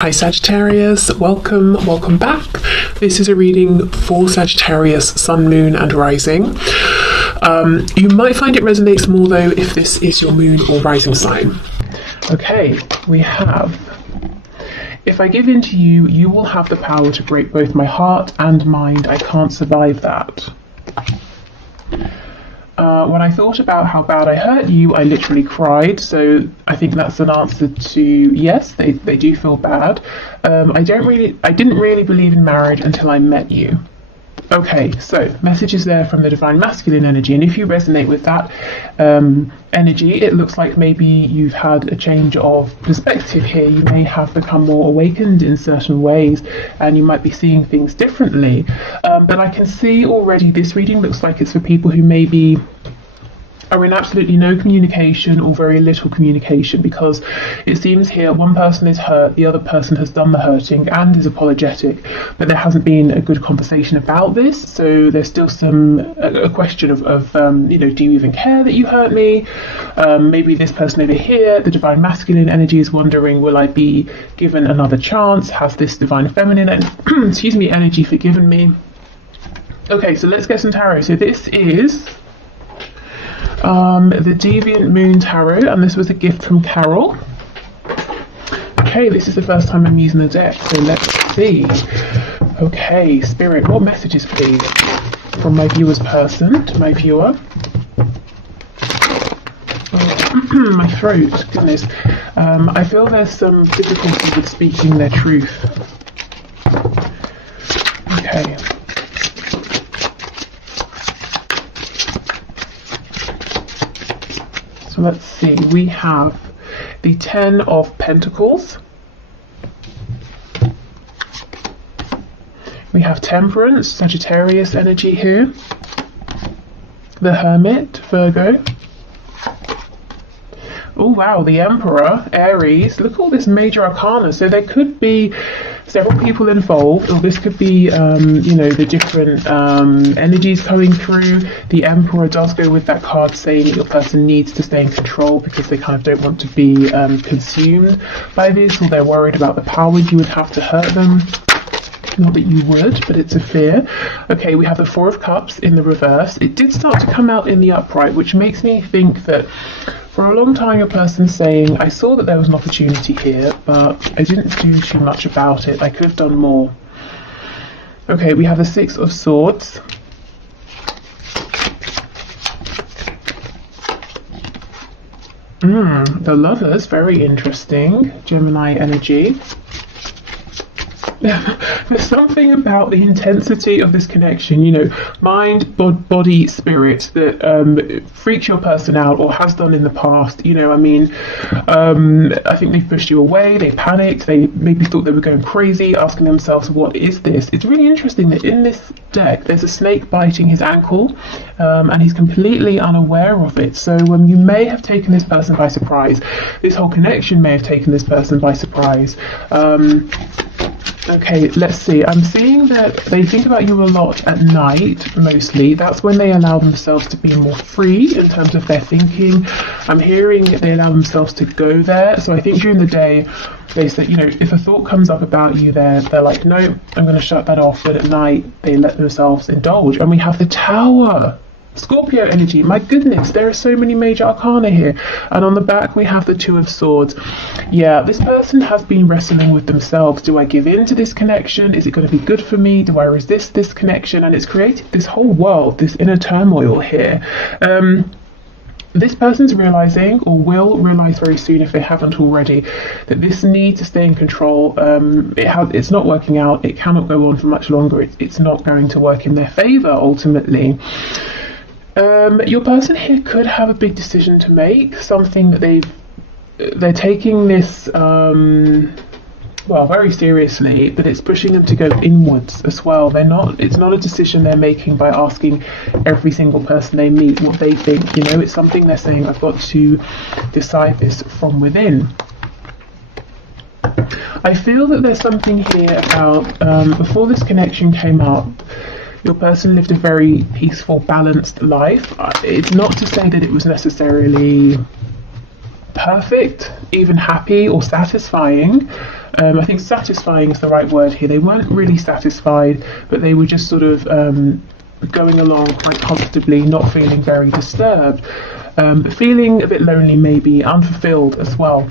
Hi Sagittarius, welcome back. This is a reading for Sagittarius, Sun, Moon and Rising. You might find it resonates more though if this is your Moon or Rising sign. Okay, we have, if I give in to you, you will have the power to break both my heart and mind. I can't survive that. When I thought about how bad I hurt you, I literally cried. So I think that's an answer to yes, they do feel bad. I didn't really believe in marriage until I met you. Okay, so messages there from the divine masculine energy, and if you resonate with that energy, it looks like maybe you've had a change of perspective here. You may have become more awakened in certain ways, and you might be seeing things differently. But I can see already this reading looks like it's for people who maybe are in absolutely no communication or very little communication, because it seems here one person is hurt, the other person has done the hurting and is apologetic, but there hasn't been a good conversation about this. So there's still a question of do you even care that you hurt me? Maybe this person over here, the divine masculine energy, is wondering, will I be given another chance? Has this divine feminine energy forgiven me? Okay, so let's get some tarot. So this is the Deviant Moon Tarot, and this was a gift from Carol. Okay, this is the first time I'm using the deck, so let's see. Okay, Spirit, what messages please from my viewer's person to my viewer? Oh, my throat, goodness. I feel there's some difficulty with speaking their truth. Okay. Let's see, we have the Ten of Pentacles. We have Temperance, Sagittarius energy here. The Hermit, Virgo. Oh wow, the Emperor, Aries. Look at all this major arcana. So there could be several people involved, or this could be, the different energies coming through. The Emperor does go with that card saying that your person needs to stay in control because they kind of don't want to be consumed by this, or they're worried about the power you would have to hurt them. Not that you would, but it's a fear. Okay, we have the Four of Cups in the reverse. It did start to come out in the upright, which makes me think that for a long time your person's saying, I saw that there was an opportunity here, but I didn't do too much about it. I could have done more. Okay, we have the Six of Swords. The Lovers, very interesting. Gemini energy. There's something about the intensity of this connection, mind, body, spirit, that freaks your person out or has done in the past. I think they've pushed you away, they panicked, they maybe thought they were going crazy, asking themselves, what is this? It's really interesting that in this deck there's a snake biting his ankle, and he's completely unaware of it. So you may have taken this person by surprise. This whole connection may have taken this person by surprise. Okay, let's see. I'm seeing that they think about you a lot at night, mostly. That's when they allow themselves to be more free in terms of their thinking. I'm hearing they allow themselves to go there. So I think during the day, they say, if a thought comes up about you, they're like, no, I'm going to shut that off. But at night, they let themselves indulge. And we have the Tower. Scorpio energy, my goodness, there are so many major arcana here. And on the back we have the Two of Swords. Yeah, this person has been wrestling with themselves. Do I give in to this connection? Is it going to be good for me? Do I resist this connection? And it's created this whole world, this inner turmoil here. This person's realizing, or will realize very soon if they haven't already, that this need to stay in control, it's not working out. It cannot go on for much longer. It's not going to work in their favor ultimately. Your person here could have a big decision to make, something that they're taking this very seriously, but it's pushing them to go inwards as well. It's not a decision they're making by asking every single person they meet what they think. It's something they're saying, I've got to decide this from within. I feel that there's something here about before this connection came up, your person lived a very peaceful, balanced life. It's not to say that it was necessarily perfect, even happy or satisfying. I think satisfying is the right word here. They weren't really satisfied, but they were just sort of going along quite comfortably, not feeling very disturbed, but feeling a bit lonely, maybe unfulfilled as well.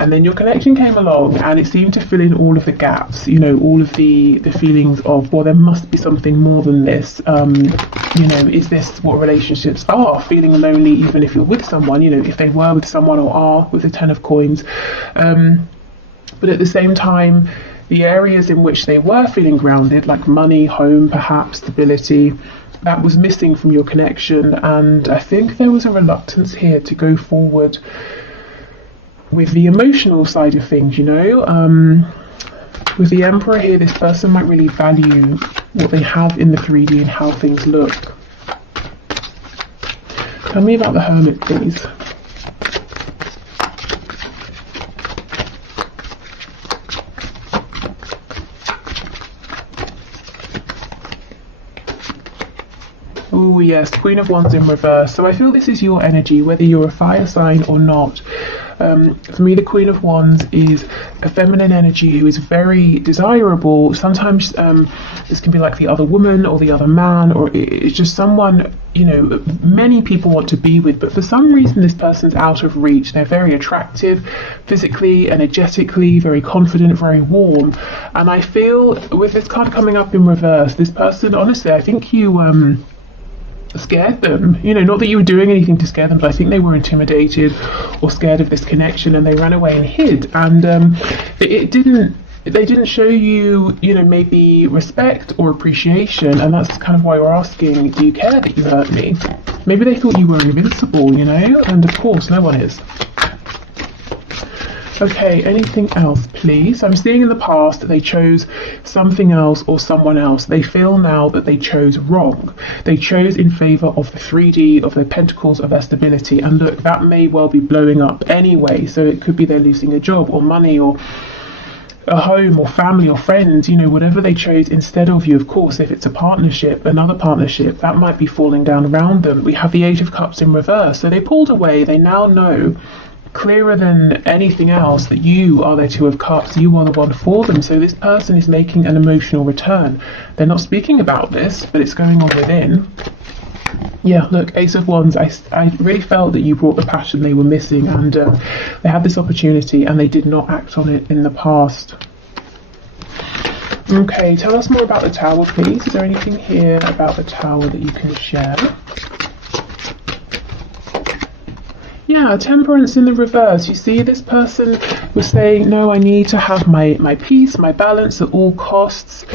And then your connection came along and it seemed to fill in all of the gaps, you know, all of the feelings of, well, there must be something more than this. You know, is this what relationships are? Feeling lonely even if you're with someone, you know, if they were with someone or are with the 10 of coins. But at the same time, the areas in which they were feeling grounded, like money, home, perhaps, stability, that was missing from your connection. And I think there was a reluctance here to go forward with the emotional side of things, you know. With the Emperor here, this person might really value what they have in the 3D and how things look. Tell me about the Hermit, please. Oh yes, Queen of Wands in reverse. So I feel this is your energy, whether you're a fire sign or not. For me, the Queen of Wands is a feminine energy who is very desirable. Sometimes this can be like the other woman or the other man, or it's just someone, you know, many people want to be with, but for some reason this person's out of reach. They're very attractive, physically, energetically, very confident, very warm. And I feel with this card coming up in reverse, this person, honestly, I think you scared them, you know, not that you were doing anything to scare them, but I think they were intimidated or scared of this connection and they ran away and hid. And they didn't show you, you know, maybe respect or appreciation, and that's kind of why we're asking, do you care that you hurt me? Maybe they thought you were invincible, you know, and of course no one is. Okay, anything else, please? I'm seeing in the past that they chose something else or someone else. They feel now that they chose wrong. They chose in favour of the 3D, of their pentacles, of their stability. And look, that may well be blowing up anyway. So it could be they're losing a job or money or a home or family or friends, you know, whatever they chose instead of you. Of course, if it's a partnership, another partnership, that might be falling down around them. We have the 8 of Cups in reverse. So they pulled away. They now know, clearer than anything else, that you are their 2 of Cups, you are the one for them. So this person is making an emotional return. They're not speaking about this, but it's going on within. Yeah, look, Ace of Wands, I really felt that you brought the passion they were missing, and they had this opportunity and they did not act on it in the past. Okay, tell us more about the Tower, please. Is there anything here about the Tower that you can share? Yeah, Temperance in the reverse. You see, this person was saying, no, I need to have my peace, my balance at all costs.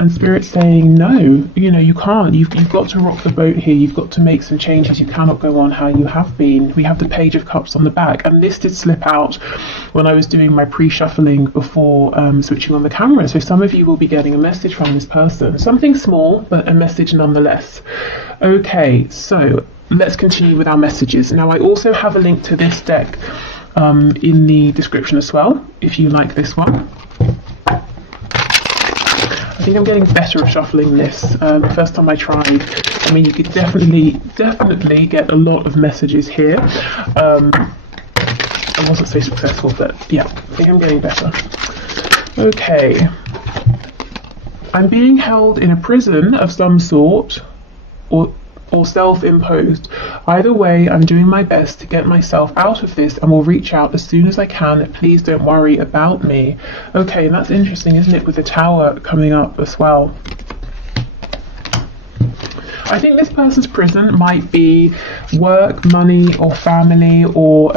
And Spirit's saying, no, you know, you can't. You've got to rock the boat here. You've got to make some changes. You cannot go on how you have been. We have the Page of Cups on the back. And this did slip out when I was doing my pre-shuffling before switching on the camera. So some of you will be getting a message from this person. Something small, but a message nonetheless. Okay, so let's continue with our messages. Now, I also have a link to this deck in the description as well, if you like this one. I think I'm getting better at shuffling this. First time I tried, I mean, you could definitely get a lot of messages here. I wasn't so successful, but yeah, I think I'm getting better. Okay. I'm being held in a prison of some sort, or self-imposed. Either way, I'm doing my best to get myself out of this and will reach out as soon as I can. Please don't worry about me. Okay, and that's interesting, isn't it, with the Tower coming up as well. I think this person's prison might be work, money, or family, or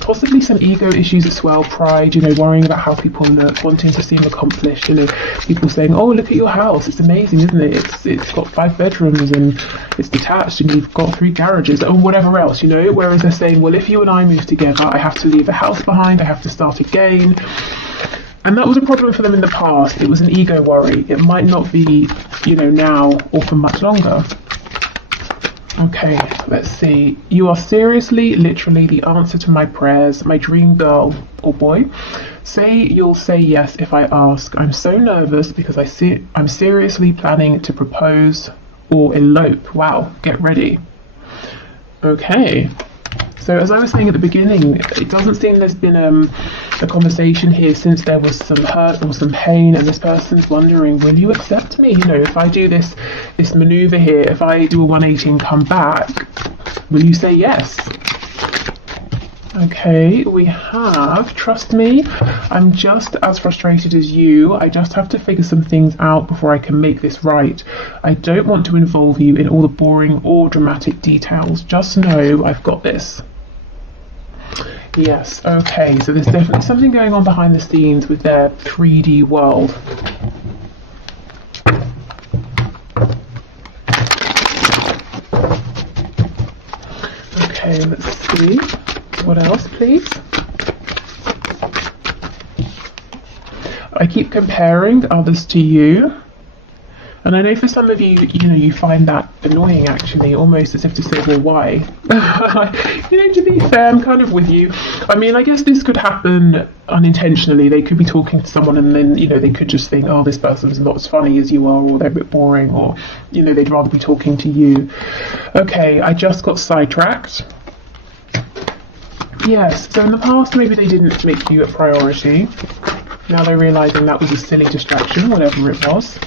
possibly some ego issues as well, pride, you know, worrying about how people look, wanting to seem accomplished, you know, people saying, oh, look at your house, it's amazing, isn't it? It's got 5 bedrooms and it's detached and you've got 3 garages, or whatever else, you know, whereas they're saying, well, if you and I move together, I have to leave the house behind, I have to start again. And that was a problem for them in the past. It was an ego worry. It might not be, you know, now or for much longer. Okay, let's see. You are seriously, literally the answer to my prayers, my dream girl or boy. Say you'll say yes if I ask. I'm so nervous because I'm seriously planning to propose or elope. Wow, get ready. Okay. So as I was saying at the beginning, it doesn't seem there's been a conversation here since there was some hurt or some pain, and this person's wondering, will you accept me? You know, if I do this maneuver here, if I do a 180 and come back, will you say yes? Okay, we have, trust me, I'm just as frustrated as you. I just have to figure some things out before I can make this right. I don't want to involve you in all the boring or dramatic details. Just know I've got this. Yes, okay, so there's definitely something going on behind the scenes with their 3D world. Okay, let's see. What else, please? I keep comparing others to you. And I know for some of you, you know, you find that annoying, actually, almost as if to say, well, why? You know, to be fair, I'm kind of with you. I mean, I guess this could happen unintentionally. They could be talking to someone and then, you know, they could just think, oh, this person's not as funny as you are, or they're a bit boring, or, you know, they'd rather be talking to you. Okay, I just got sidetracked. Yes, so in the past maybe they didn't make you a priority. Now they're realising that was a silly distraction, whatever it was.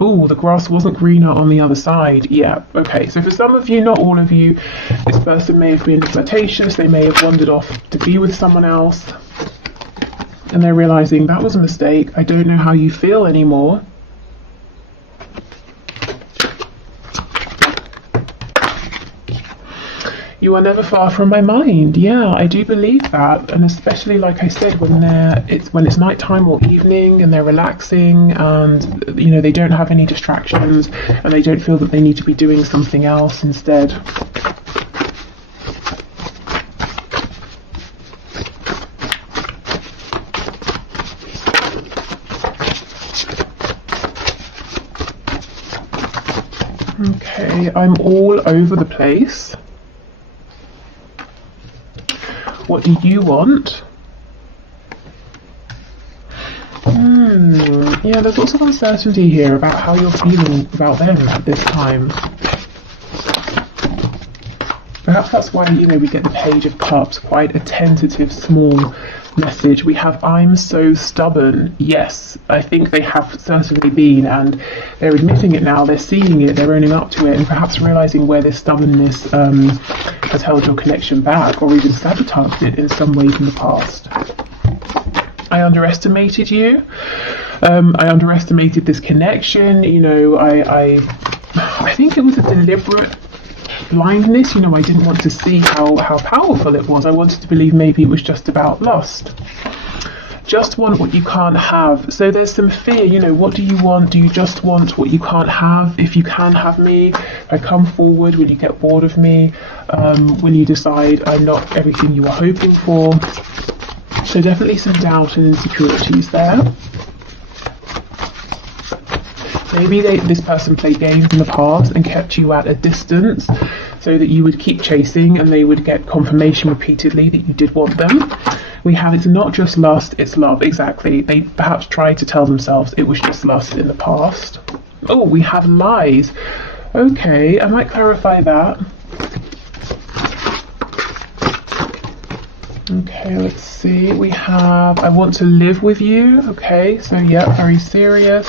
Oh, the grass wasn't greener on the other side. Yeah, okay, so for some of you, not all of you, this person may have been flirtatious, they may have wandered off to be with someone else, and they're realising that was a mistake, I don't know how you feel anymore. You are never far from my mind. Yeah, I do believe that, and especially, like I said, when it's nighttime or evening and they're relaxing, and you know they don't have any distractions, and they don't feel that they need to be doing something else instead. Okay, I'm all over the place. What do you want? Yeah, there's lots of uncertainty here about how you're feeling about them at this time. Perhaps that's why, you know, we get the Page of Cups, quite a tentative, small message. We have, I'm so stubborn. Yes, I think they have certainly been, and they're admitting it now, they're seeing it, they're owning up to it, and perhaps realising where this stubbornness has held your connection back, or even sabotaged it in some ways in the past. I underestimated you. I underestimated this connection. You know, I think it was a deliberate blindness. You know, I didn't want to see how powerful it was. I wanted to believe maybe it was just about lust. Just want what you can't have. So there's some fear, you know, what do you want? Do you just want what you can't have? If you can have me, if I come forward, will you get bored of me? Will you decide I'm not everything you were hoping for? So definitely some doubt and insecurities there. Maybe this person played games in the past and kept you at a distance so that you would keep chasing and they would get confirmation repeatedly that you did want them. We have, it's not just lust, it's love. Exactly. They perhaps tried to tell themselves it was just lust in the past. Oh, we have lies. Okay, I might clarify that. Okay, let's see. We have, I want to live with you. Okay, so yeah, very serious.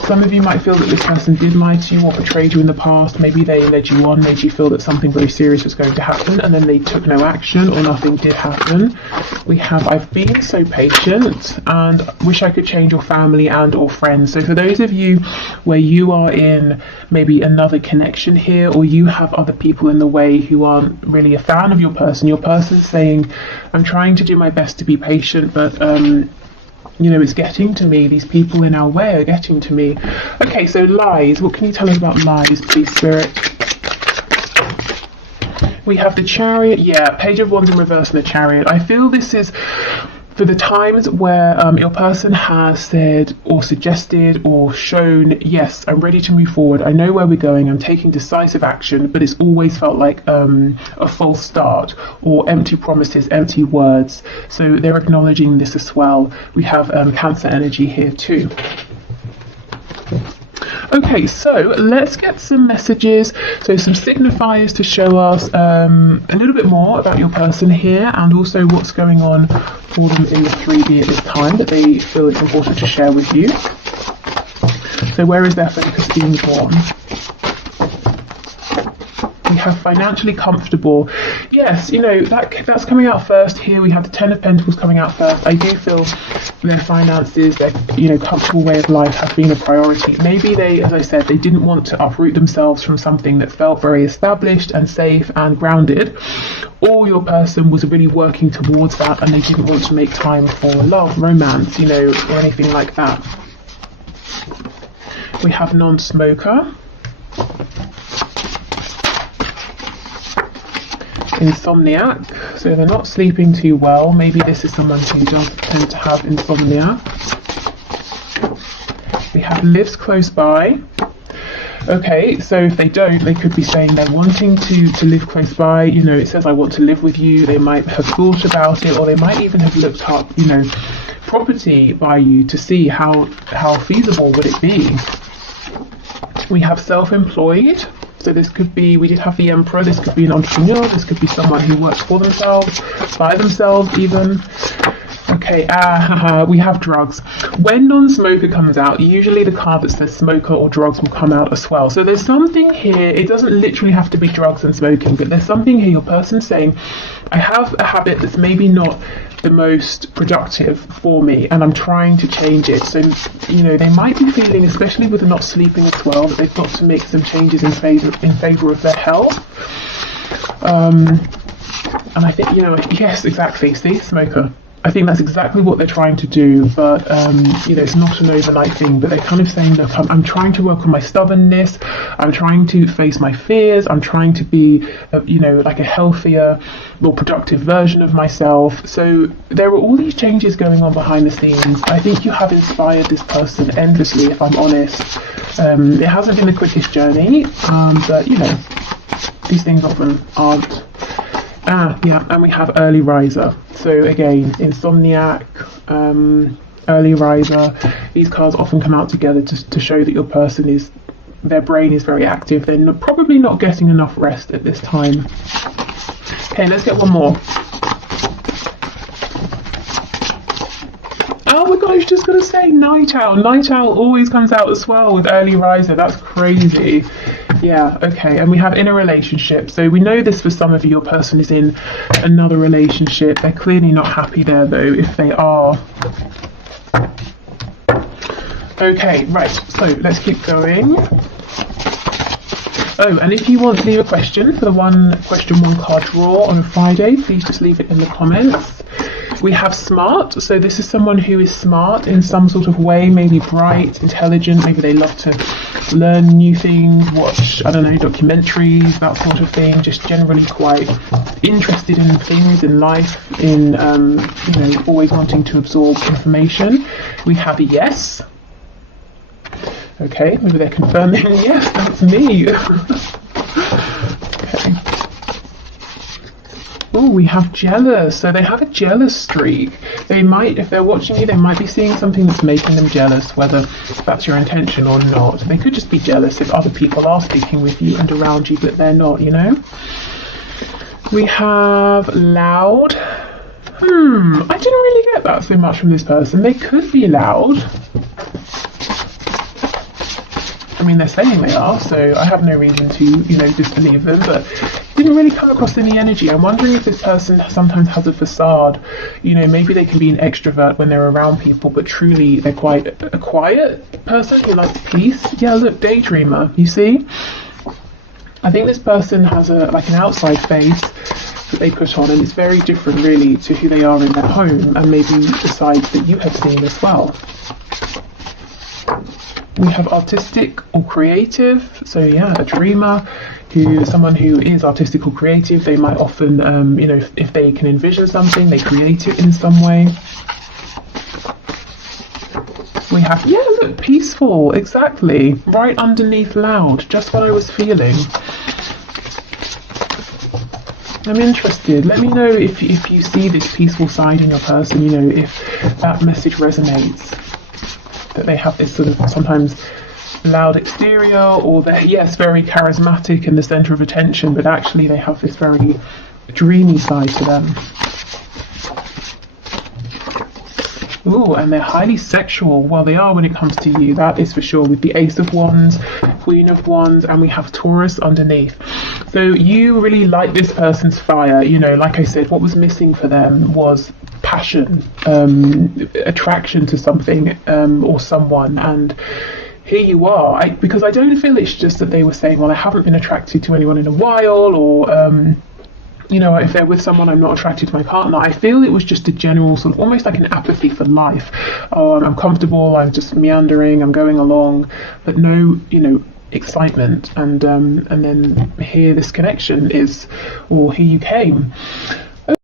Some of you might feel that this person did lie to you or betrayed you in the past. Maybe they led you on, made you feel that something very serious was going to happen, and then they took no action or nothing did happen. We have, I've been so patient and wish I could change your family and or friends. So for those of you where you are in maybe another connection here, or you have other people in the way who aren't really a fan of your person's saying, I'm trying to do my best to be patient, but you know, it's getting to me. These people in our way are getting to me. Okay, so lies. What can you tell us about lies, please, Spirit? We have the Chariot. Yeah, Page of Wands in reverse and the Chariot. I feel this is for the times where your person has said or suggested or shown, yes, I'm ready to move forward. I know where we're going. I'm taking decisive action, but it's always felt like a false start or empty promises, empty words. So they're acknowledging this as well. We have Cancer energy here too. Okay, so let's get some messages, so some signifiers to show us a little bit more about your person here, and also what's going on for them in the 3D at this time that they feel it's important to share with you. So where is their focus being drawn? We have financially comfortable. Yes, you know, that's coming out first here. We have the Ten of Pentacles coming out first. I do feel their finances, their, you know, comfortable way of life has been a priority. Maybe they, as I said, they didn't want to uproot themselves from something that felt very established and safe and grounded, or your person was really working towards that and they didn't want to make time for love, romance, you know, or anything like that. We have non-smoker, insomniac, so they're not sleeping too well. Maybe this is someone who does tend to have insomnia. We have lives close by. Okay, so if they don't, they could be saying they're wanting to live close by. You know, it says I want to live with you. They might have thought about it, or they might even have looked up, you know, property by you to see how feasible would it be. We have self-employed. So this could be, we did have the Emperor, this could be an entrepreneur, this could be someone who works for themselves, by themselves even. Okay, we have drugs. When non-smoker comes out, usually the card that says smoker or drugs will come out as well. So there's something here, it doesn't literally have to be drugs and smoking, but there's something here, your person's saying, I have a habit that's maybe not the most productive for me and I'm trying to change it. So, you know, they might be feeling, especially with the not sleeping as well, that they've got to make some changes in favor of their health. And I think, you know, yes, exactly, see, smoker. I think that's exactly what they're trying to do, but you know, it's not an overnight thing. But they're kind of saying, look, I'm trying to work on my stubbornness. I'm trying to face my fears. I'm trying to be, you know, like a healthier, more productive version of myself. So there are all these changes going on behind the scenes. I think you have inspired this person endlessly, if I'm honest. It hasn't been the quickest journey, but you know, these things often aren't. Yeah, and we have early riser. So again, insomniac, early riser. These cards often come out together to show that your person is, their brain is very active. They're probably not getting enough rest at this time. Okay, let's get one more. Oh my gosh, just gonna say night owl. Night owl always comes out as well with early riser. That's crazy. Yeah, okay, and we have in a relationship. So we know this for some of you, your person is in another relationship. They're clearly not happy there though, if they are. Okay, right, so let's keep going. Oh, and if you want to leave a question for the question one card draw on a Friday, please just leave it in the comments. We have smart, so this is someone who is smart in some sort of way, maybe bright, intelligent, maybe they love to learn new things, watch, I don't know, documentaries, that sort of thing, just generally quite interested in things, in life, in, you know, always wanting to absorb information. We have a yes. Okay, maybe they're confirming, yes, that's me. Okay. Oh, we have jealous. So they have a jealous streak. They might, if they're watching you, they might be seeing something that's making them jealous, whether that's your intention or not. They could just be jealous if other people are speaking with you and around you, but they're not, you know. We have loud. I didn't really get that so much from this person. They could be loud. I mean, they're saying they are, so I have no reason to, you know, disbelieve them, but didn't really come across any energy. I'm wondering if this person sometimes has a facade. You know, maybe they can be an extrovert when they're around people, but truly they're quite a quiet person who likes peace. Yeah, look, daydreamer, you see? I think this person has like an outside face that they put on, and it's very different really to who they are in their home, and maybe the sides that you have seen as well. We have artistic or creative, so yeah, a dreamer, someone who is artistic or creative. They might often, you know, if they can envision something, they create it in some way. We have, yeah, look, peaceful, exactly, right underneath loud, just what I was feeling. I'm interested. Let me know if you see this peaceful side in your person, you know, if that message resonates. That they have this sort of sometimes loud exterior, or they're, yes, very charismatic and the center of attention, but actually they have this very dreamy side to them. Ooh, and they're highly sexual. Well, they are when it comes to you, that is for sure, with the Ace of Wands, Queen of Wands, and we have Taurus underneath. So you really like this person's fire. You know, like I said, what was missing for them was passion, attraction to something or someone, and here you are. Because I don't feel it's just that they were saying, well, I haven't been attracted to anyone in a while, or you know, if they're with someone, I'm not attracted to my partner. I feel it was just a general sort of almost like an apathy for life. Oh, I'm comfortable, I'm just meandering, I'm going along, but no, you know, excitement. And then here this connection is, or here you came.